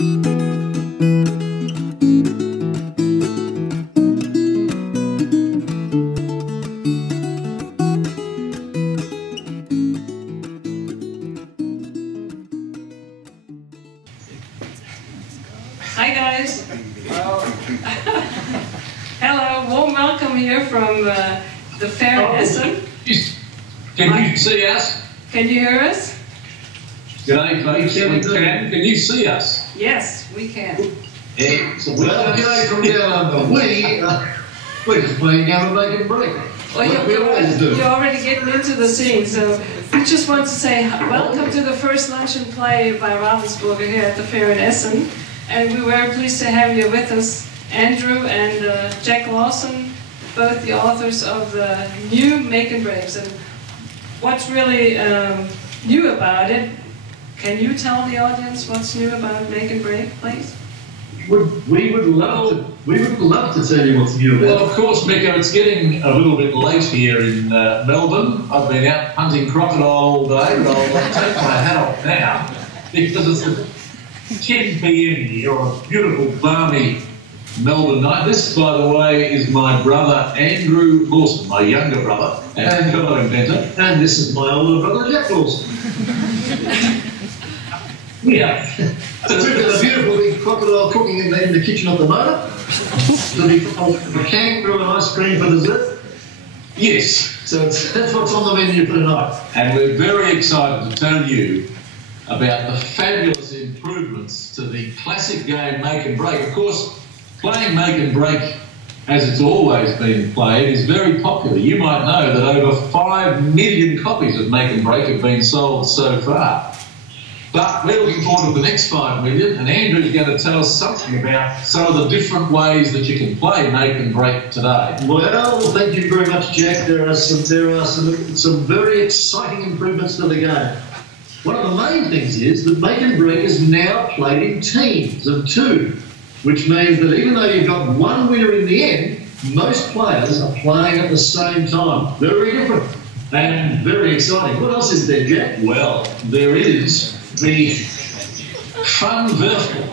Hi guys. Hello, warm welcome here from the fair in Essen. Can you see us? Can you hear us? G'day folks, can you see us? Yes, we can. Well, g'day from down under. We're just playing down and making break. Well, you're already getting into the scene, so we just want to say welcome to the first lunch and play by Ravensburger here at the fair in Essen. And we're very pleased to have you with us, Andrew and Jack Lawson, both the authors of the new Make and Breaks. And what's really new about it, can you tell the audience what's new about Make and Break, please? We would love to tell you what's new about it. Well, of course, Miko, it's getting a little bit late here in Melbourne. I've been out hunting crocodile all day, but I'll take my hat off now because it's 10 p.m. here on a beautiful, balmy Melbourne night. This, by the way, is my brother Andrew Lawson, my younger brother and fellow inventor. And this is my older brother Jack Lawson. Yeah. So we've got a beautiful big crocodile cooking in the kitchen at the moment. There'll be a kangaroo and ice cream for dessert. Yes. So that's what's on the menu for tonight. And we're very excited to tell you about the fabulous improvements to the classic game Make and Break. Of course, playing Make and Break, as it's always been played, is very popular. You might know that over 5 million copies of Make and Break have been sold so far. But we're looking forward to the next 5 million, and Andrew's going to tell us something about some of the different ways that you can play Make and Break today. Well, thank you very much, Jack. There are some very exciting improvements to the game. One of the main things is that Make and Break is now played in teams of 2, which means that even though you've got one winner in the end, most players are playing at the same time. Very different and very exciting. What else is there, Jack? Well, there is the Fun Würfel.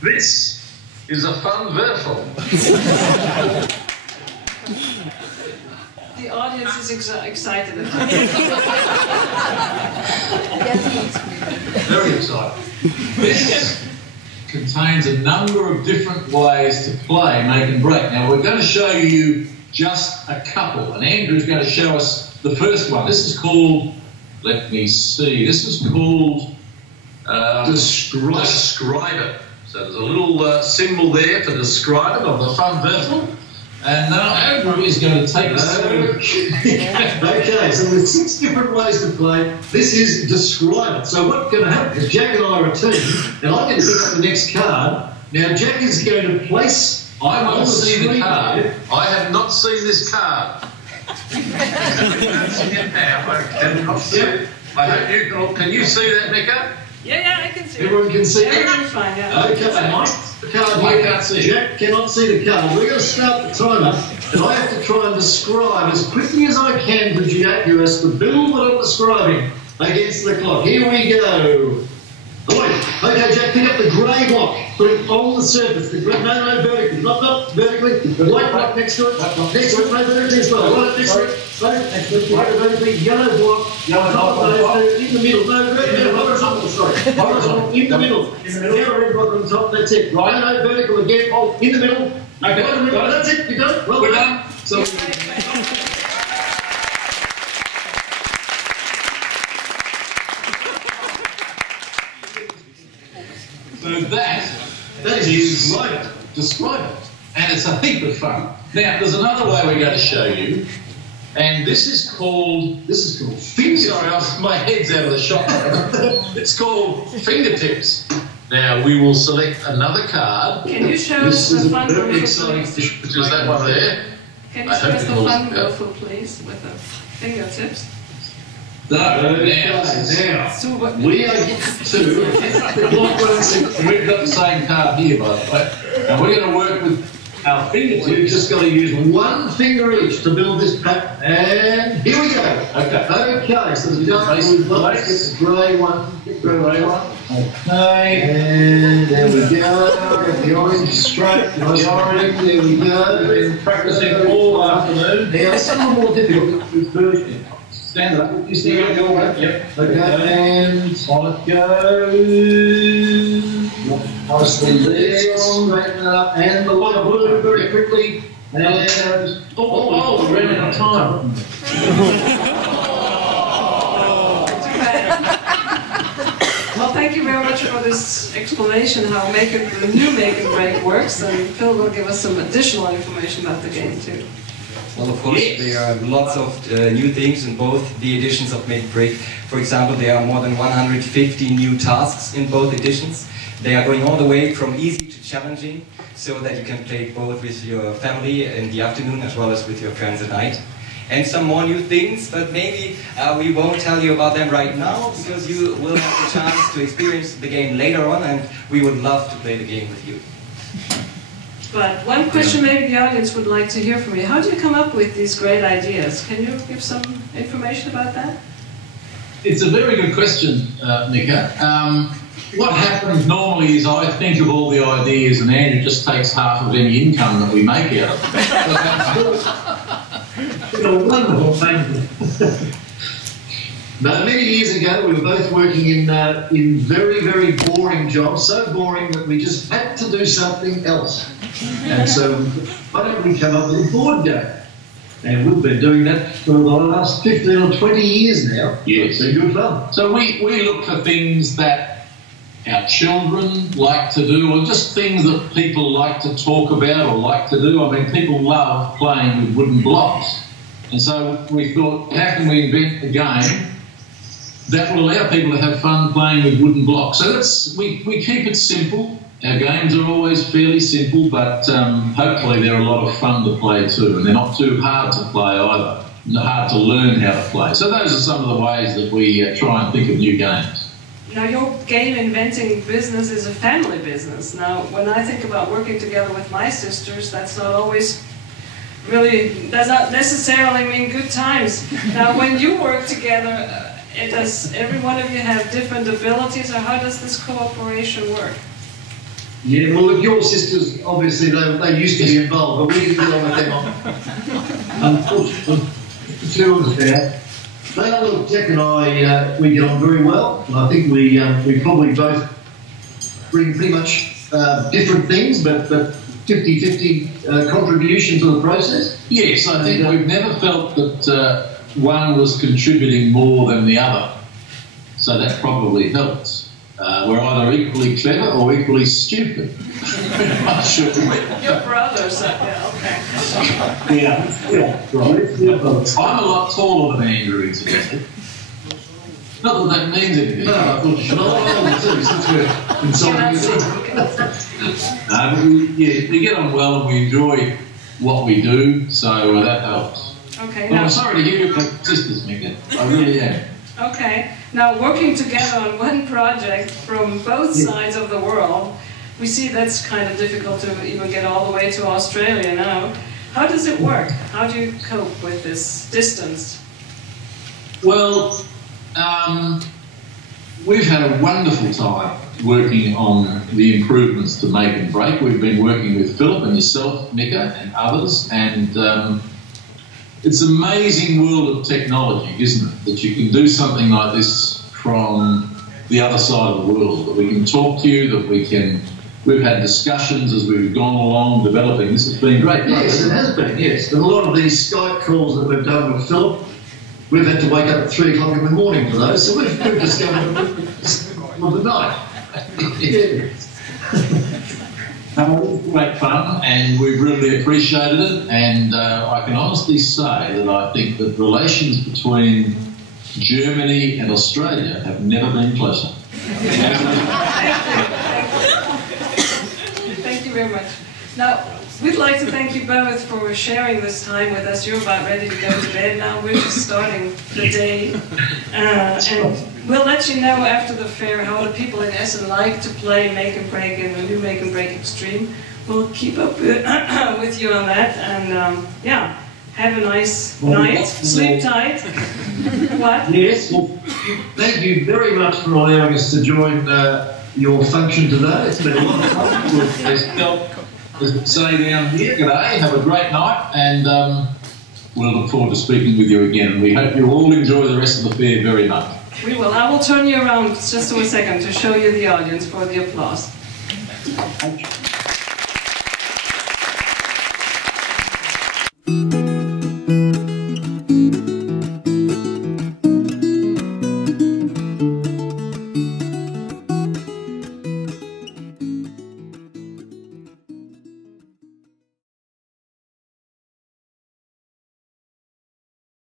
This is a Fun Würfel. The audience is excited about it. Very exciting. This contains a number of different ways to play Make and Break. Now, we're going to show you just a couple, and Andrew's going to show us the first one. This is called, let me see, this is called Describe It. So there's a little symbol there for Describe It of the Fun Würfel. And now Andrew is going to take us through. Okay, so there's 6 different ways to play. This is Describe It. So what's going to happen is Jack and I are a team, and I'm going to pick up the next card. Now Jack is going to place. I want to see the card. I have not seen this card. I don't see it now. I cannot see it. I hope you can. Can you see that, Mika? Yeah, I can see it. Everyone can see it? Everyone's fine, yeah. Okay, Mike. The card here. I can't see it. Jack cannot see the card. We're going to start the timer, and I have to try and describe as quickly as I can to Jack, who has to build what I'm describing against the clock. Here we go. Okay, Jack, pick up the grey block. Put it on the surface. No, vertically. Not vertically. The white block next to it. Next to it, no, vertically as well. Right next to it. Next to it. Vertically. Yellow block. In the middle. No, vertical. Horizontal, sorry. Horizontal. In the middle. Now red block on the top. That's it. Right. No, vertical again. Oh, in the middle. Okay. In the middle. That's it. You got it. Well done. So. So that is Describe It. And it's a heap of fun. Now, there's another way we're going to show you, and this is called Fingertips. Sorry, my head's out of the shot. It's called Fingertips. Now, we will select another card. Can you show us the Fun Würfel, please? Which is that one there. Can you show us the Fun Würfel, please, with the fingertips? No, now, we are to we've got the same card here, by the way. And we're going to work with our fingertips. We've just got to use one finger each to build this pack. And here we go. Okay. Okay, so we've got let's get the grey one. Get the grey one. Okay. And there we go. Get the orange straight. The orange. There we go. Been practicing all afternoon. Now, some more difficult with version. Stand up. You see your goal, right? Yep. Okay, and On it goes. nicely there. Straighten it up. And the light blue very quickly. And Oh, we're running out of time. Well, thank you very much for this explanation how the new Make and Break works, and Phil will give us some additional information about the game too. Well, of course, there are lots of new things in both the editions of Make and Break. For example, there are more than 150 new tasks in both editions. They are going all the way from easy to challenging, so that you can play both with your family in the afternoon as well as with your friends at night. And some more new things, but maybe we won't tell you about them right now, because you will have the chance to experience the game later on, and we would love to play the game with you. But one question maybe the audience would like to hear from you. How do you come up with these great ideas? Can you give some information about that? It's a very good question, Nika. What happens normally is I think of all the ideas and Andrew just takes half of any income that we make out of it. it's a wonderful thing. Now, many years ago, we were both working in very, very boring jobs, so boring that we just had to do something else. And so, why don't we come up with a board game? And we've been doing that for the last 15 or 20 years now. Yes. It's been good fun. So we look for things that our children like to do, or just things that people like to talk about or like to do. I mean, people love playing with wooden blocks. And so we thought, how can we invent a game that will allow people to have fun playing with wooden blocks? So we keep it simple. Our games are always fairly simple, but hopefully they're a lot of fun to play too, and they're not too hard to play either, hard to learn how to play. So those are some of the ways that we try and think of new games. Now, your game inventing business is a family business. Now, when I think about working together with my sisters, that's not always really, does not necessarily mean good times. Now, when you work together, does every one of you have different abilities, or how does this cooperation work? Yeah, well, look, your sisters, obviously, they used to be involved, but we didn't get on with them. Unfortunately, two of us. Well, look, Jack and I, we get on very well, and I think we probably both bring pretty much different things, but 50-50 contribution to the process. Yes, I think we've never felt that one was contributing more than the other, so that probably helps. We're either equally clever or equally stupid. I'm not sure. Your brothers, yeah, okay. Yeah, right. I'm a lot taller than Andrew, incidentally. Not that that means anything. No, I thought you should know since we're insulting you. But we get on well and we enjoy what we do, so that helps. Okay. Well, I'm sorry to hear your sisters, Mika. I really am. Okay. Now, working together on one project from both sides of the world, we see that's kind of difficult to even get all the way to Australia now. How does it work? How do you cope with this distance? Well, we've had a wonderful time working on the improvements to Make and Break. We've been working with Philip and yourself, Nika, and others, and it's an amazing world of technology, isn't it? That you can do something like this from the other side of the world, that we can talk to you, that we've had discussions as we've gone along developing this. It's been great. Yes, it has been, yes. And a lot of these Skype calls that we've done with Philip, we've had to wake up at 3 o'clock in the morning for those, so we've discovered the night. Great fun, and we've really appreciated it, and I can honestly say that I think that relations between Germany and Australia have never been closer. Thank you very much. Now, we'd like to thank you both for sharing this time with us. You're about ready to go to bed now. We're just starting the day. And we'll let you know after the fair how the people in Essen like to play Make and Break and the new Make and Break Extreme. We'll keep up with you on that. And yeah, Have a nice night. Sleep tight. What? Yes, well, thank you very much for allowing us to join your function today. It's been a lot of fun. As say down here, g'day, have a great night, and we'll look forward to speaking with you again. And we hope you all enjoy the rest of the fair very much. We will. I will turn you around just for a second to show you the audience for the applause. Thank you.